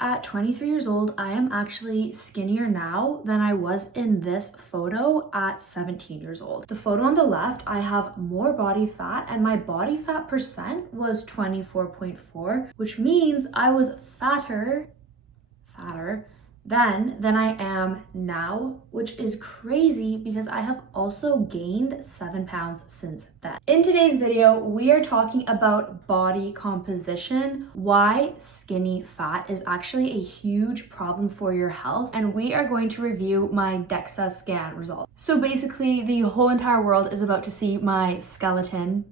At 23 years old, I am actually skinnier now than I was in this photo at 17 years old. The photo on the left, I have more body fat and my body fat percent was 24.4, which means I was fatter then than I am now, which is crazy because I have also gained 7 pounds since then. In today's video, we are talking about body composition, why skinny fat is actually a huge problem for your health, and we are going to review my DEXA scan results. So basically, the whole entire world is about to see my skeleton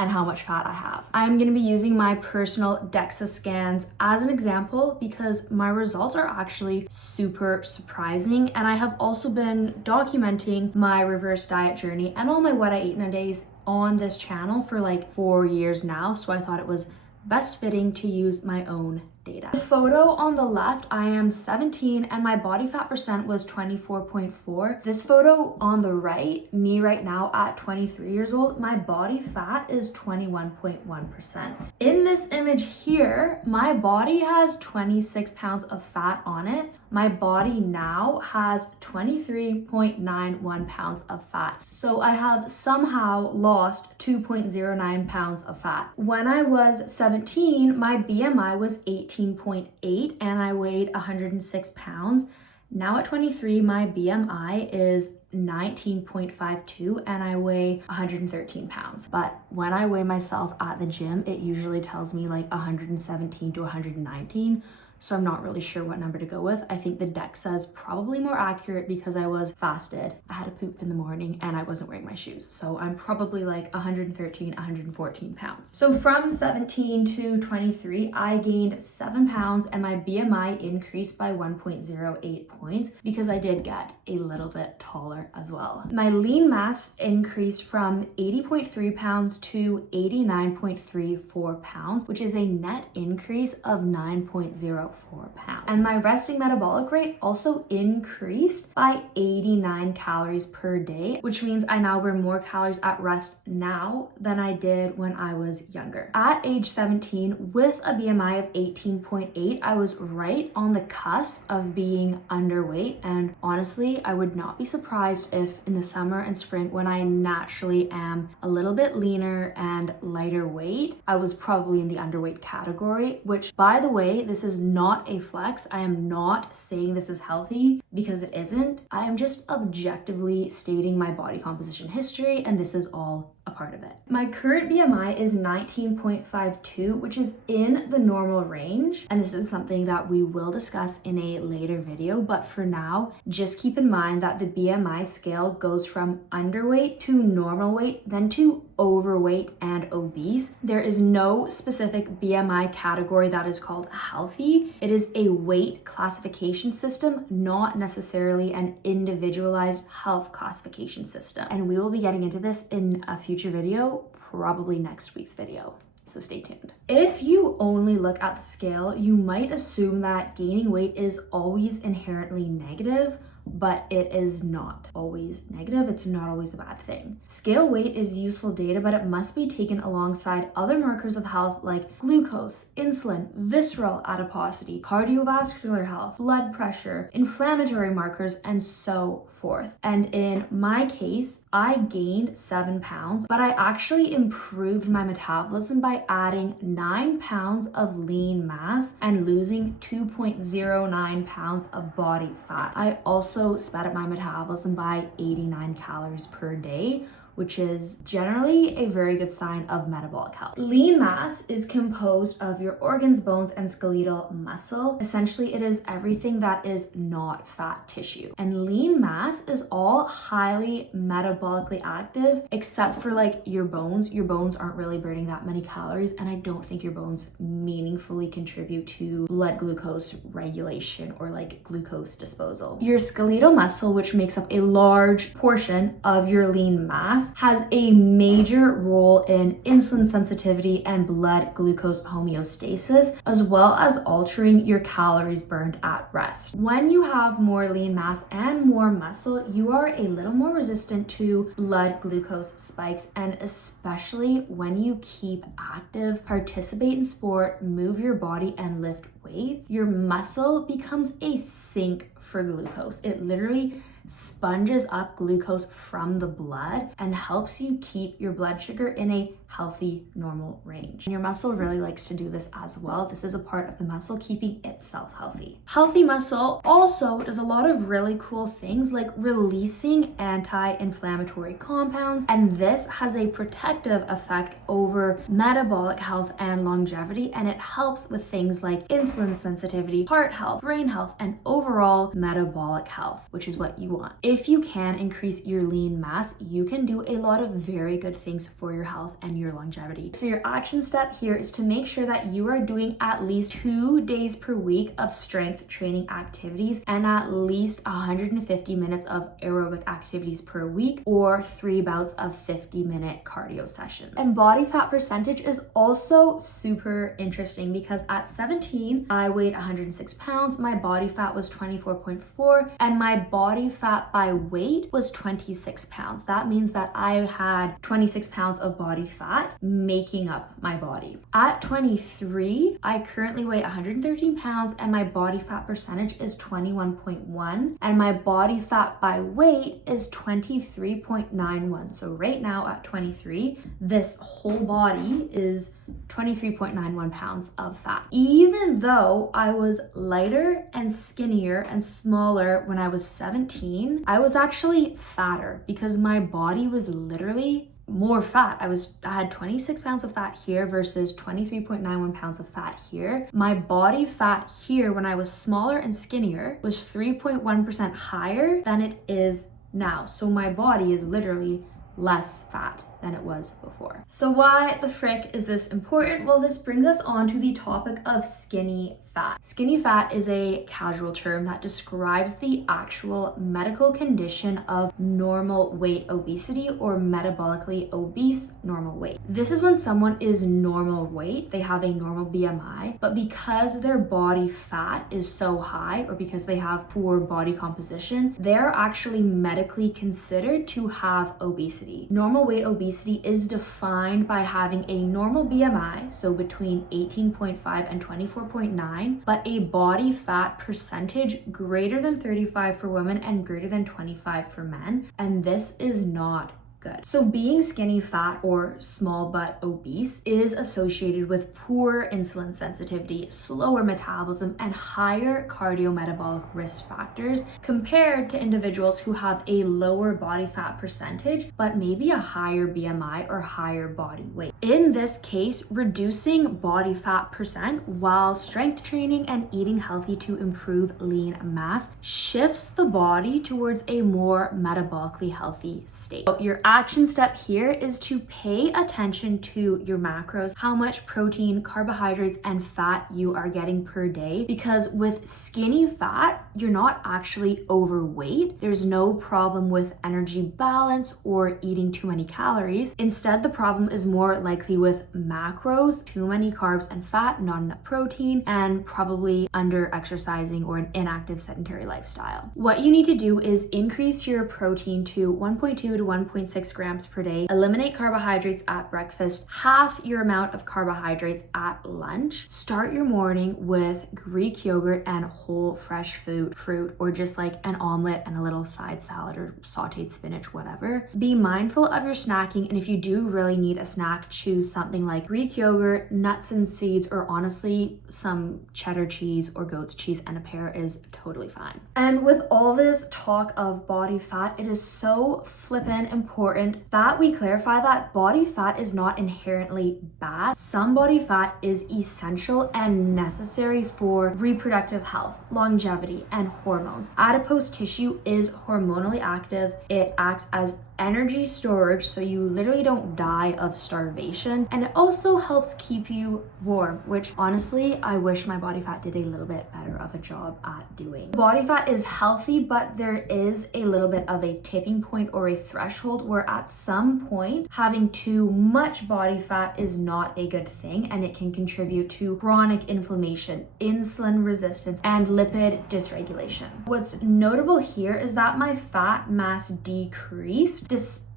and how much fat I have. I'm gonna be using my personal DEXA scans as an example because my results are actually super surprising, and I have also been documenting my reverse diet journey and all my what I eat in a days on this channel for like 4 years now, so I thought it was best fitting to use my own data. The photo on the left, I am 17 and my body fat percent was 24.4. This photo on the right, me right now at 23 years old, my body fat is 21.1%. In this image here, my body has 26 pounds of fat on it. My body now has 23.91 pounds of fat. So I have somehow lost 2.09 pounds of fat. When I was 17, my BMI was 18.8 and I weighed 106 pounds. Now at 23, my BMI is 19.52 and I weigh 113 pounds. But when I weigh myself at the gym, it usually tells me like 117 to 119. So I'm not really sure what number to go with. I think the DEXA is probably more accurate because I was fasted. I had to poop in the morning and I wasn't wearing my shoes. So I'm probably like 113, 114 pounds. So from 17 to 23, I gained 7 pounds and my BMI increased by 1.08 points because I did get a little bit taller as well. My lean mass increased from 80.3 pounds to 89.34 pounds, which is a net increase of 9.04 pounds. And my resting metabolic rate also increased by 89 calories per day, which means I now burn more calories at rest now than I did when I was younger. At age 17, with a BMI of 18.8, I was right on the cusp of being underweight. And honestly, I would not be surprised if in the summer and spring, when I naturally am a little bit leaner and lighter weight, I was probably in the underweight category, which by the way, this is not a flex. I am not saying this is healthy because it isn't. I am just objectively stating my body composition history, and this is all a part of it. My current BMI is 19.52, which is in the normal range. And this is something that we will discuss in a later video. But for now, just keep in mind that the BMI scale goes from underweight to normal weight, then to overweight and obese. There is no specific BMI category that is called healthy. It is a weight classification system, not necessarily an individualized health classification system. And we will be getting into this in a future video, probably next week's video. So stay tuned. If you only look at the scale, you might assume that gaining weight is always inherently negative, but it is not always negative. It's not always a bad thing. Scale weight is useful data, but it must be taken alongside other markers of health like glucose, insulin, visceral adiposity, cardiovascular health, blood pressure, inflammatory markers, and so forth. And in my case, I gained 7 pounds, but I actually improved my metabolism by adding 9 pounds of lean mass and losing 2.09 pounds of body fat. I also sped up my metabolism by 89 calories per day, which is generally a very good sign of metabolic health. Lean mass is composed of your organs, bones, and skeletal muscle. Essentially, it is everything that is not fat tissue. And lean mass is all highly metabolically active, except for like your bones. Your bones aren't really burning that many calories, and I don't think your bones meaningfully contribute to blood glucose regulation or like glucose disposal. Your skeletal muscle, which makes up a large portion of your lean mass, has a major role in insulin sensitivity and blood glucose homeostasis, as well as altering your calories burned at rest. When you have more lean mass and more muscle, you are a little more resistant to blood glucose spikes, and especially when you keep active, participate in sport, move your body, and lift weights, your muscle becomes a sink for glucose. It literally sponges up glucose from the blood and helps you keep your blood sugar in a healthy, normal range. And your muscle really likes to do this as well. This is a part of the muscle keeping itself healthy. Healthy muscle also does a lot of really cool things like releasing anti-inflammatory compounds, and this has a protective effect over metabolic health and longevity, and it helps with things like insulin sensitivity, heart health, brain health, and overall metabolic health, which is what you want. If you can increase your lean mass, you can do a lot of very good things for your health and your longevity. So your action step here is to make sure that you are doing at least 2 days per week of strength training activities and at least 150 minutes of aerobic activities per week, or 3 bouts of 50-minute cardio sessions. And body fat percentage is also super interesting because at 17, I weighed 106 pounds, my body fat was 24.4, and my body fat by weight was 26 pounds. That means that I had 26 pounds of body fat making up my body. At 23, I currently weigh 113 pounds and my body fat percentage is 21.1, and my body fat by weight is 23.91. So right now at 23, this whole body is 23.91 pounds of fat. Even though I was lighter and skinnier and smaller when I was 17, I was actually fatter because my body was literally more fat. I had 26 pounds of fat here versus 23.91 pounds of fat here. My body fat here when I was smaller and skinnier was 3.1% higher than it is now. So my body is literally less fat than it was before. So why the frick is this important? Well, this brings us on to the topic of skinny fat. Skinny fat is a casual term that describes the actual medical condition of normal weight obesity or metabolically obese normal weight. This is when someone is normal weight, they have a normal BMI, but because their body fat is so high or because they have poor body composition, they're actually medically considered to have obesity. Normal weight obesity is defined by having a normal BMI, so between 18.5 and 24.9, but a body fat percentage greater than 35 for women and greater than 25 for men, and this is not good. So being skinny fat or small but obese is associated with poor insulin sensitivity, slower metabolism, and higher cardiometabolic risk factors compared to individuals who have a lower body fat percentage but maybe a higher BMI or higher body weight. In this case, reducing body fat percent while strength training and eating healthy to improve lean mass shifts the body towards a more metabolically healthy state. So your action step here is to pay attention to your macros, how much protein, carbohydrates, and fat you are getting per day, because with skinny fat, you're not actually overweight. There's no problem with energy balance or eating too many calories. Instead, the problem is more likely with macros, too many carbs and fat, not enough protein, and probably under exercising or an inactive sedentary lifestyle. What you need to do is increase your protein to 1.2 to 1.6 grams per day, eliminate carbohydrates at breakfast, half your amount of carbohydrates at lunch, start your morning with Greek yogurt and whole fresh fruit, or just like an omelet and a little side salad or sauteed spinach, whatever. Be mindful of your snacking, and if you do really need a snack, choose something like Greek yogurt, nuts and seeds, or honestly some cheddar cheese or goat's cheese and a pear is totally fine. And with all this talk of body fat, it is so flippin' important that we clarify that body fat is not inherently bad. Some body fat is essential and necessary for reproductive health, longevity, and hormones. Adipose tissue is hormonally active. It acts as energy storage, so you literally don't die of starvation, and it also helps keep you warm, which honestly I wish my body fat did a little bit better of a job at doing. Body fat is healthy, but there is a little bit of a tipping point or a threshold where at some point having too much body fat is not a good thing, and it can contribute to chronic inflammation, insulin resistance, and lipid dysregulation. What's notable here is that my fat mass decreased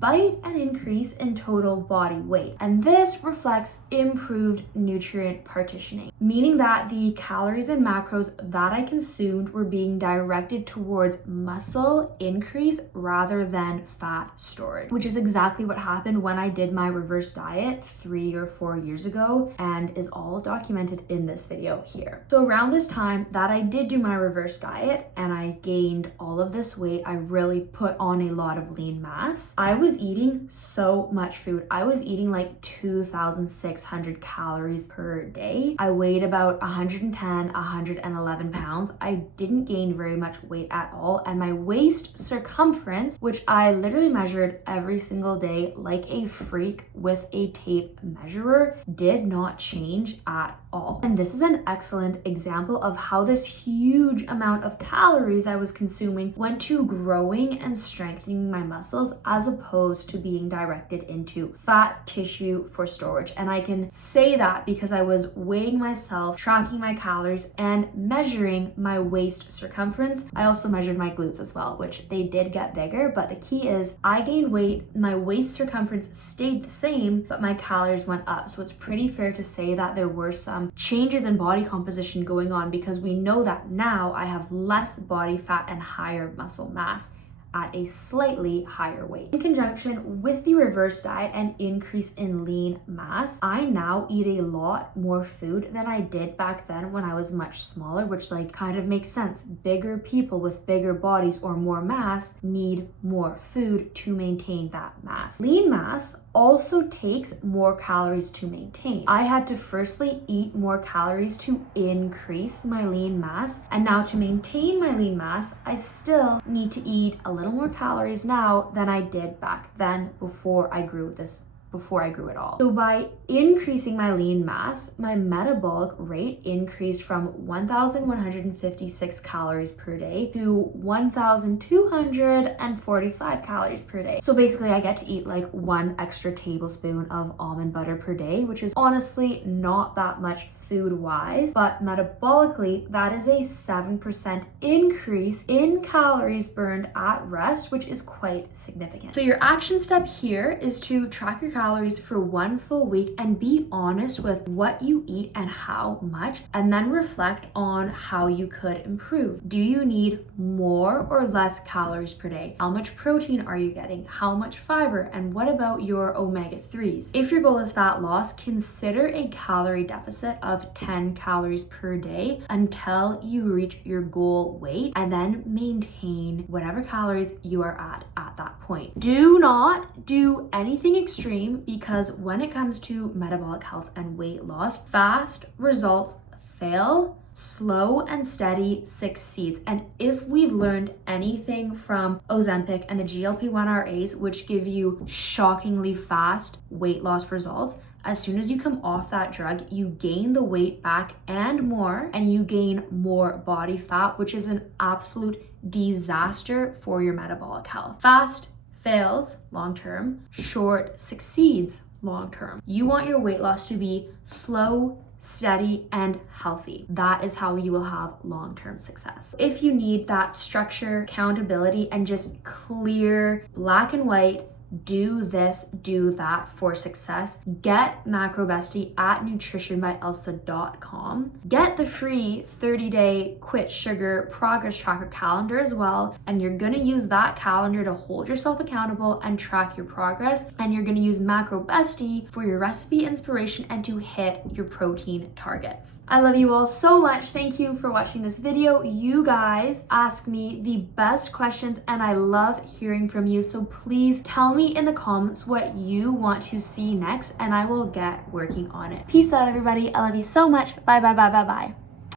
despite an increase in total body weight. And this reflects improved nutrient partitioning, meaning that the calories and macros that I consumed were being directed towards muscle increase rather than fat storage, which is exactly what happened when I did my reverse diet 3 or 4 years ago and is all documented in this video here. So around this time that I did do my reverse diet and I gained all of this weight, I really put on a lot of lean mass. I was eating so much food. I was eating like 2,600 calories per day. I weighed about 110, 111 pounds. I didn't gain very much weight at all, and my waist circumference, which I literally measured every single day like a freak with a tape measurer, did not change at all. And this is an excellent example of how this huge amount of calories I was consuming went to growing and strengthening my muscles as opposed to being directed into fat tissue for storage. And I can say that because I was weighing myself, tracking my calories, and measuring my waist circumference. I also measured my glutes as well, which they did get bigger, but the key is I gained weight, my waist circumference stayed the same, but my calories went up. So it's pretty fair to say that there were some changes in body composition going on, because we know that now I have less body fat and higher muscle mass at a slightly higher weight. In conjunction with the reverse diet and increase in lean mass, I now eat a lot more food than I did back then when I was much smaller, which like kind of makes sense. Bigger people with bigger bodies or more mass need more food to maintain that mass. Lean mass also takes more calories to maintain. I had to firstly eat more calories to increase my lean mass, and now to maintain my lean mass, I still need to eat a little more calories now than I did back then before I grew it all. So by increasing my lean mass, my metabolic rate increased from 1,156 calories per day to 1,245 calories per day. So basically I get to eat like 1 extra tablespoon of almond butter per day, which is honestly not that much food wise, but metabolically that is a 7% increase in calories burned at rest, which is quite significant. So your action step here is to track your calories for 1 full week and be honest with what you eat and how much, and then reflect on how you could improve. Do you need more or less calories per day? How much protein are you getting? How much fiber? And what about your omega-3s? If your goal is fat loss, consider a calorie deficit of 10 calories per day until you reach your goal weight, and then maintain whatever calories you are at that point. Do not do anything extreme, because when it comes to metabolic health and weight loss, fast results fail. Slow and steady succeeds. And if we've learned anything from Ozempic and the GLP-1 RAs, which give you shockingly fast weight loss results, as soon as you come off that drug, you gain the weight back and more, and you gain more body fat, which is an absolute disaster for your metabolic health. Fast fails long-term, short succeeds long-term. You want your weight loss to be slow, steady, and healthy. That is how you will have long-term success. If you need that structure, accountability, and just clear black and white, do this, do that for success, get Macro Bestie at nutritionbyelsa.com. Get the free 30-day quit sugar progress tracker calendar as well, and you're gonna use that calendar to hold yourself accountable and track your progress, and you're gonna use Macro Bestie for your recipe inspiration and to hit your protein targets. I love you all so much. Thank you for watching this video. You guys ask me the best questions and I love hearing from you, so please tell me in the comments what you want to see next and I will get working on it. Peace out, everybody. I love you so much. Bye, bye, bye, bye, bye.